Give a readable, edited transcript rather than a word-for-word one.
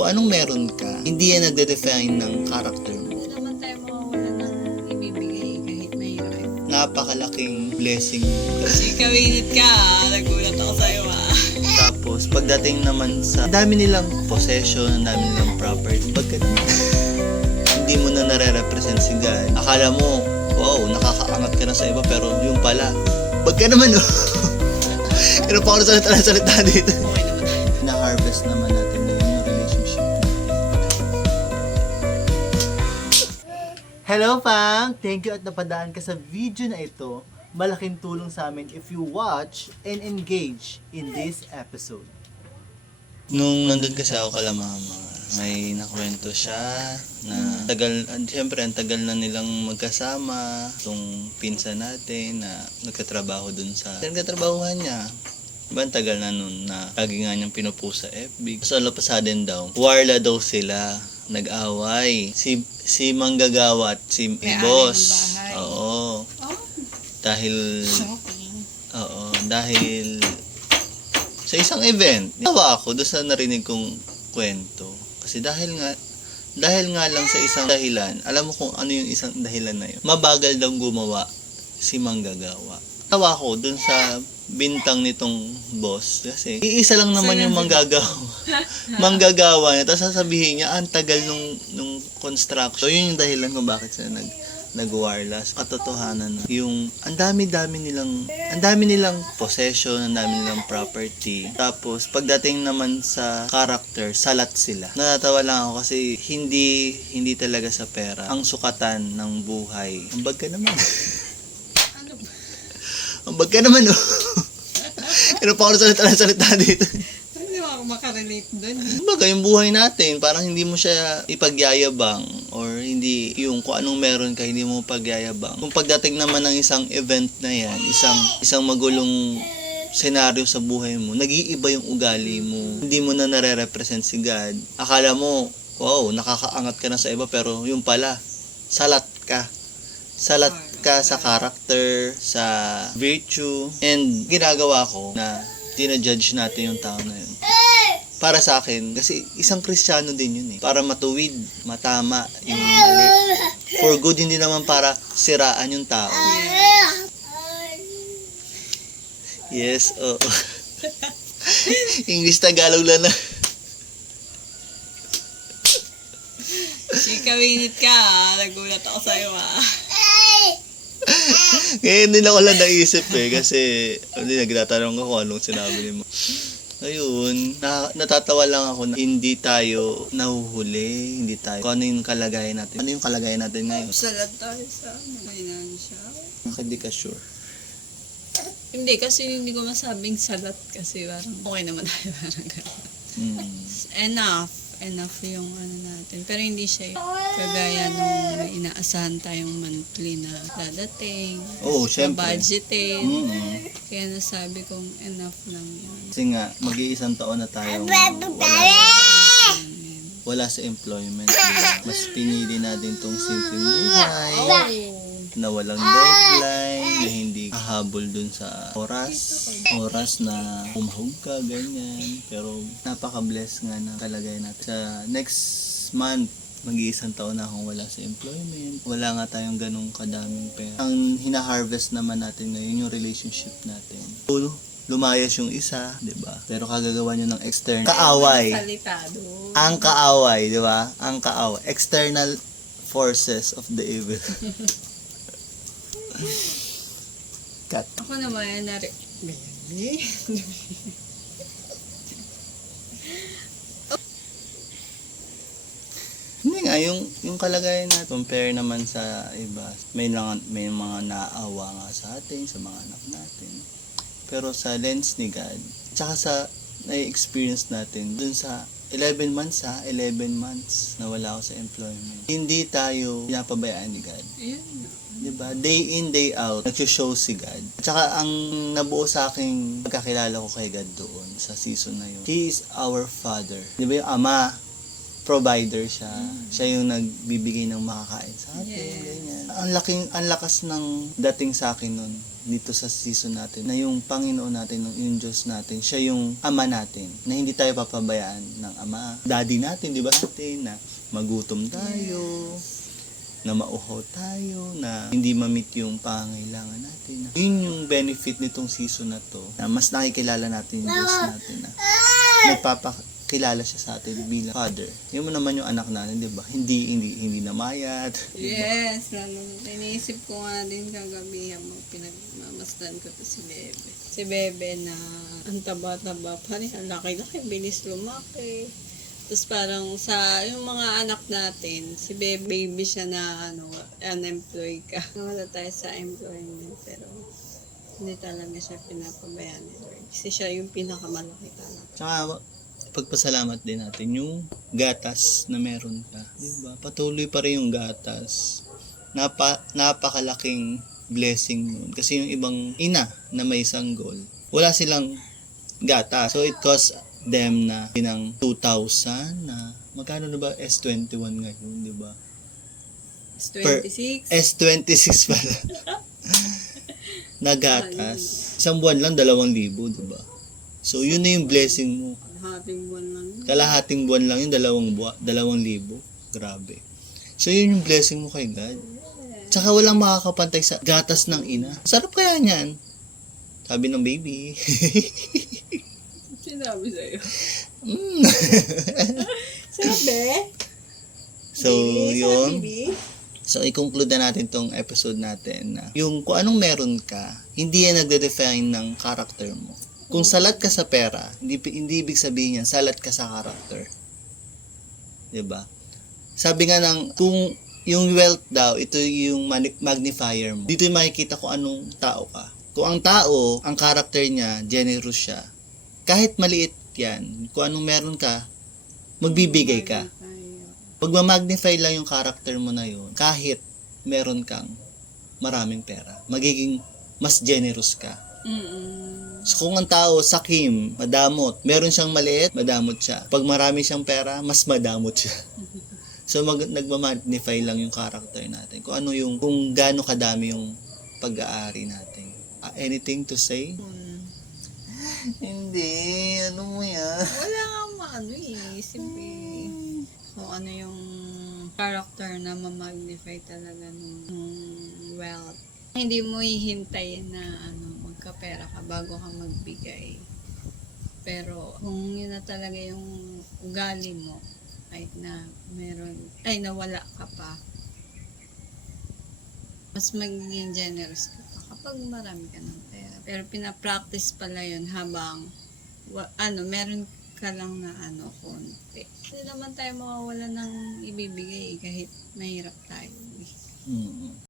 Kung anong meron ka, hindi yan nagde-define ng character mo. Hindi naman tayo mawawala ng ibibigay kahit mahirap. Napakalaking blessing. Sikawinit ka, nagulat ako sa'yo Tapos, pagdating naman sa dami nilang possession, ang dami nilang property, pagka hindi mo na nare-represent si God, akala mo, wow, nakakaangat ka na sa iba, pero yung pala, pagka naman, pero pa ako salita dito. Okay naman tayo. Na-harvest naman natin ngayon yung relationship natin. Hello, Pang! Thank you at napadaan ka sa video na ito. Malaking tulong sa amin if you watch and engage in this episode. Nung nandun kasi ako kala mama, may nakwento siya na siyempre ang tagal na nilang magkasama, itong pinsan natin na nagkatrabaho dun sa nagkatrabahuhan niya. Diba ang tagal na nun na lagi nga niyang pinupost sa FB. So all of a sudden daw, warla daw sila, nag-away. Si Manggagawa at si May-ari boss. ng bahay. Oo. Oh, Dahil shocking. dahil sa isang event, nawa ako doon sa narinig kong kwento. Kasi dahil nga lang sa isang dahilan, alam mo kung ano yung isang dahilan na yun. Mabagal daw gumawa si Manggagawa. Nawa ako doon sa bintang nitong boss kasi iisa lang naman yung manggagawa niya. Tapos sasabihin niya, ang tagal nung construction. So yun yung dahilan kung bakit sila nag-wireless. Katotohanan na yung ang dami nilang possession, ang dami nilang property. Tapos pagdating naman sa character, salat sila. Natatawa lang ako kasi hindi talaga sa pera ang sukatan ng buhay. Ang bag ka naman. Ano ba? Ang bag ka naman, oh. Pero pa ako salita dito. Hindi mo ako makarelate doon. Kumbaga, yung buhay natin, parang hindi mo siya ipagyayabang or hindi yung kung anong meron ka, hindi mo pagyayabang. Kung pagdating naman ng isang event na yan, isang magulong senaryo sa buhay mo, nag-iiba yung ugali mo. Hindi mo na nare-represent si God. Akala mo, wow, nakakaangat ka na sa iba, pero yung pala, salat ka. Salat ka sa character, sa virtue, and ginagawa ko na dinajudge natin yung tao na yun. Para sa akin, kasi isang Kristiyano din yun eh. Para matuwid, matama yung mali. For good, hindi naman para siraan yung tao. Yes, oo. English Tagalog lang na. Sikawinit ka, nagulat ako sa'yo Ngayon din ako lang naisip eh. Kasi, nagtatanong ako kung anong sinabi mo. Ayun, natatawa lang ako na hindi tayo nahuhuli, kung ano yung kalagayan natin. Ano yung kalagayan natin ngayon? Salat tayo sa financial. Bakit di ka sure? Hindi, kasi hindi ko masabing salat kasi parang okay naman tayo parang gano'n. Enough yung ano natin. Pero hindi siya kagaya nung may inaasahan tayong monthly na dadating. Oo, syempre. Na budgetin. Mm-hmm. Kaya nasabi kong enough lang yun. Kasi nga, mag-iisang taon na tayong wala sa employment. Diba? Mas pinili natin tong simpleng buhay. Na walang deadline, na hindi hahabol dun sa oras na umahog ka, ganyan. Pero napaka-bless nga na kalagay natin. Sa next month, mag-iisang taon na akong wala sa employment. Wala nga tayong ganong kadaming pera. Ang hina-harvest naman natin ngayon yung relationship natin. Lumayas yung isa, 'di ba? Pero kagagawa niyo ng external kaaway. Ang kaaway, 'di ba? Ang kaaway, external forces of the evil. Cut. Ako naman, Hindi nga, yung kalagayan natin, compare naman sa iba, may mga naawa nga sa atin, sa mga anak natin. Pero sa lens ni God, tsaka sa na-experience natin, dun sa 11 months na wala ako sa employment. Hindi tayo pinapabayaan ni God. Diba? Day in, day out, nag-show si God. At saka ang nabuo sa aking pagkakilala ko kay God doon sa season na yun. He is our Father. Diba yung Ama? provider siya. Siya yung nagbibigay ng makakain sa atin. Yes. Ganyan. Ang lakas ng dating sa akin nun dito sa season natin na yung Panginoon natin, yung Diyos natin, siya yung Ama natin, na hindi tayo papabayaan ng Ama. Daddy natin, di ba natin, na magutom tayo, na mauhaw tayo, na hindi ma-meet yung pangangailangan natin. Yun yung benefit nitong season na to, na mas nakikilala natin yung Diyos natin, na nagpapakilala siya sa atin bilang Father. Yun mo naman yung anak natin, di ba? Hindi namayat. Yes, lalo. Iniisip ko nga din kagabi habang pinagmamasdan ko to si Bebe. Si Bebe na ang taba-taba pa rin, ang laki-laki, bilis lumaki. Tapos parang sa yung mga anak natin, si baby siya na unemployed ka. Nawala tayo sa employment pero hindi talaga siya pinapabayaan ni Lord. Kasi siya yung pinakamalaki talaga. Tsaka, pagpasalamat din natin yung gatas na meron ka. Diba? Patuloy pa rin yung gatas. Napakalaking blessing nun. Kasi yung ibang ina na may sanggol, wala silang gatas. So, it cost them na ng 2,000 na magkano na ba S21 ngayon, di ba? S26. S26 pala. Na gatas. Isang buwan lang 2,000, di ba? So, yun na yung blessing mo. Kalahating buwan lang. Kalahating buwan lang yung 2,000. Grabe. So, yun yung blessing mo kay God. Tsaka walang makakapantay sa gatas ng ina. Sarap kaya niyan. Sabi ng baby. Sinabi sa'yo. Mm. Sabi? So, yun. So, i-conclude na natin tong episode natin na yung kung anong meron ka, hindi yan nagde-define ng character mo. Kung salat ka sa pera, hindi ibig sabihin yan, salat ka sa character. 'Di ba? Sabi nga kung yung wealth daw, ito yung magnifier mo. Dito yung makikita kung anong tao ka. Kung ang tao, ang character niya, generous siya, kahit maliit yan, kung anong meron ka, magbibigay ka. Magmamagnify lang yung character mo na yun, kahit meron kang maraming pera, magiging mas generous ka. So kung ang tao, sakim, madamot, meron siyang maliit, madamot siya. Pag marami siyang pera, mas madamot siya. So nagmamagnify lang yung character natin. Kung gaano kadami yung pag-aari natin. Anything to say? Hindi, ano mo yan? Wala nga simple. Kung ano yung character na ma-magnify talaga nung wealth. Hindi mo hihintayin na magkapera ka bago ka magbigay. Pero kung yun na talaga yung ugali mo, kahit na nawala ka pa, mas magiging generous ka pa kapag marami ka ng pera. Pero pinapractice pala yun habang meron ka lang na konti. Hindi naman tayo mawawala ng ibibigay kahit mahirap tayo.